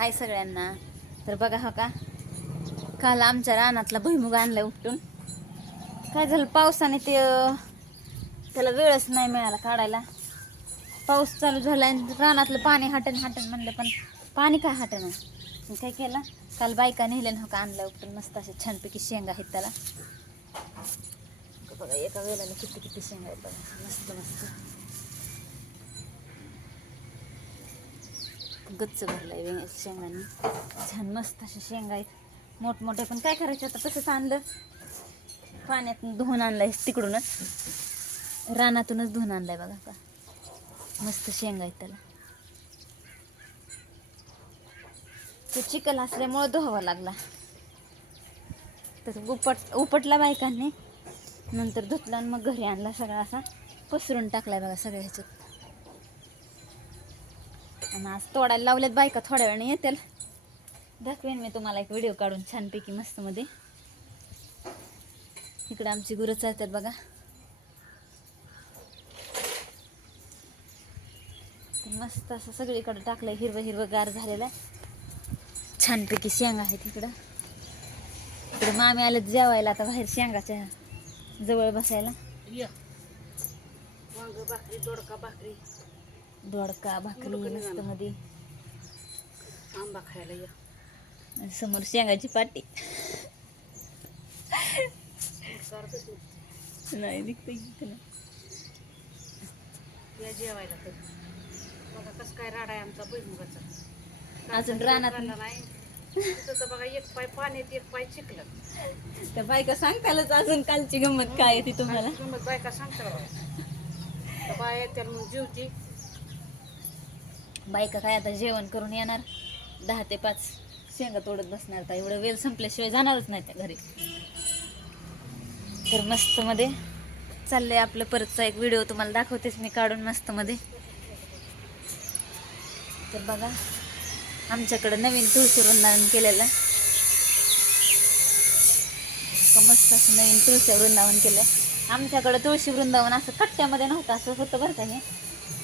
हाय सगळ्यांना. तर बघा हो का? काल आमच्या रानातला भुईमुग आणलाय उपटून. काय झालं? पावसाने ते त्याला वेळच नाही मिळाला काढायला. पाऊस चालू झाला आणि रानातलं पाणी हाटण हाटण म्हणलं पण पाणी काय हाटण काय केलं? काल बायका नेले हो का आणलं उपटून. मस्त असे छानपैकी शेंगा आहेत त्याला. बघा एका वेळेला किती किती शेंगा आहेत बघा. मस्त मस्त. गच्च भरलाय आहे शेंगांनी. छान मस्त अशा शेंगा आहेत. मोठमोठे पण काय करायचं आता? तसंच आणलं. पाण्यात धुवून आणलाय तिकडूनच. रानातूनच धुवून आणलाय बघा का मस्त शेंगा आहेत त्याला. तो चिकल असल्यामुळं धुवावा लागला. तर उपट उपटला बायकांनी. नंतर धुतला आणि मग घरी आणला सगळा असा. पसरून टाकलाय बघा सगळ्या ह्याच्यात. आणि आज तोडायला लावल्यात बायका थोड्या वेळाने येतील. दाखवेन मी तुम्हाला एक व्हिडिओ काढून छानपैकी मस्त मध्ये. इकडे आमची गुरं चालतात बघा. मस्त असं सगळीकडे टाकलंय हिरवं हिरवं गार झालेलं छानपैकी शेंगा आहेत इकडं. इकडे मामी आले जेवायला आता बाहेर शेंगाच्या जवळ बसायला. भाकरी दोडका भाकरी. दोडका भाकरी मस्त मध्ये आंबा खायला ये. आणि समोर शेंगाची पाटी. नाही निघतं. या जेवायला तर. बघा कसं काय राडा आहे आमचा भुईमुगाचा. अजून रानात नाही. तर बघा एक पाय पाण्यात एक पाय चिकलं त्या बायका सांगतालच अजून कालची गंमत काय आहे ती तुम्हाला. गंमत बायका सांगता बाय त्याला मग जेवती बायका काय आता जेवण करून येणार? दहा ते पाच. शेंगा तोडत बसणार आता. एवढं वेळ संपल्याशिवाय जाणारच नाही त्या घरी. तर मस्त मध्ये चाललंय आपलं परतचा एक व्हिडिओ तुम्हाला दाखवतेच मी काढून मस्त मध्ये तर बघा आमच्याकडं नवीन तुळशी वृंदावन केलेलं मस्त असं नवीन तुळशी वृंदावन केलं आमच्याकडं तुळशी वृंदावन असं कट्ट्यामध्ये नव्हतं असं होतं बरं का हे.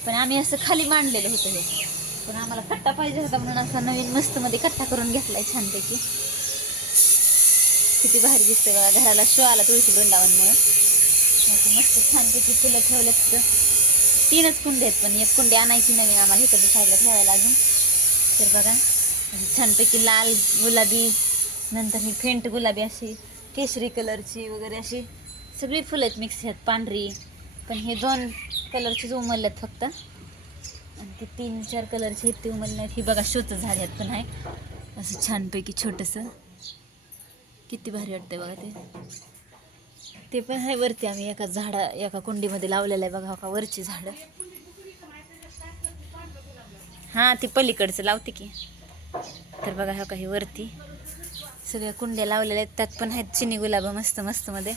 पण आम्ही असं खाली मांडलेलं होतं हे. पण आम्हाला कट्टा पाहिजे होता म्हणून असा नवीन मस्तमध्ये कट्टा करून आहे छानपैकी. किती भारी दिसतं बघा घराला शो आला तुळशी वृंदावनमुळं. मस्त छानपैकी फुलं ठेवलेत तिथं तीनच कुंडे आहेत पण एक कुंडी आणायची नवीन आम्हाला इथं साईडला ठेवायला अजून. तर बघा छानपैकी लाल गुलाबी नंतर ही फेंट गुलाबी अशी केशरी कलरची वगैरे अशी सगळी फुलं आहेत मिक्स आहेत पांढरी पण हे दोन कलरचेच उमलल्यात फक्त. आणि ते तीन चार कलरचे आहेत ते उमलले आहेत ही बघा शोचं झाड आहेत पण आहे. असं छानपैकी छोटंसं. किती भारी वाटतंय बघा ते. ते पण आहे वरती. आम्ही एका झाडा एका कुंडीमध्ये लावलेलं आहे बघा हो का वरची झाडं. हां ती पलीकडचं लावते की. तर बघा हो का हे वरती. सगळ्या कुंड्या लावलेल्या आहेत. त्यात पण आहेत चिनी गुलाब मस्त मस्त मध्ये.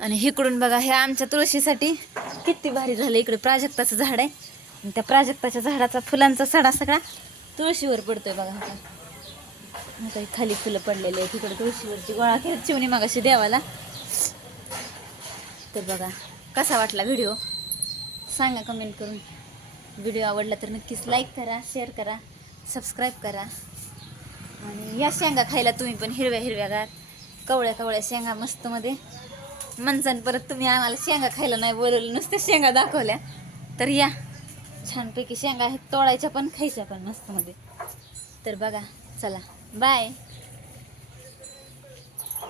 आणि इकडून बघा हे आमच्या तुळशीसाठी किती भारी झालं. इकडे प्राजक्ताचं झाड आहे. आणि त्या प्राजक्ताच्या झाडाचा फुलांचा सडा सगळा तुळशीवर पडतोय बघा. आता खाली फुलं पडलेली आहेत. तिकडे तुळशीवरची गोळा केली चिवणी मागाशी देवाला. तर बघा कसा वाटला व्हिडिओ? सांगा कमेंट करून. व्हिडिओ आवडला तर नक्कीच लाईक करा शेअर करा सबस्क्राईब करा. आणि या शेंगा खायला तुम्ही पण हिरव्या हिरव्यागार कवळ्या कवळ्या शेंगा मस्तमध्ये. माणसानं परत तुम्ही आम्हाला शेंगा खायला नाही बोलवलं नुसत्या शेंगा दाखवल्या. तर या छानपैकी शेंगा आहेत तोडायच्या पण खायच्या पण मस्तमध्ये. तर बघा चला बाय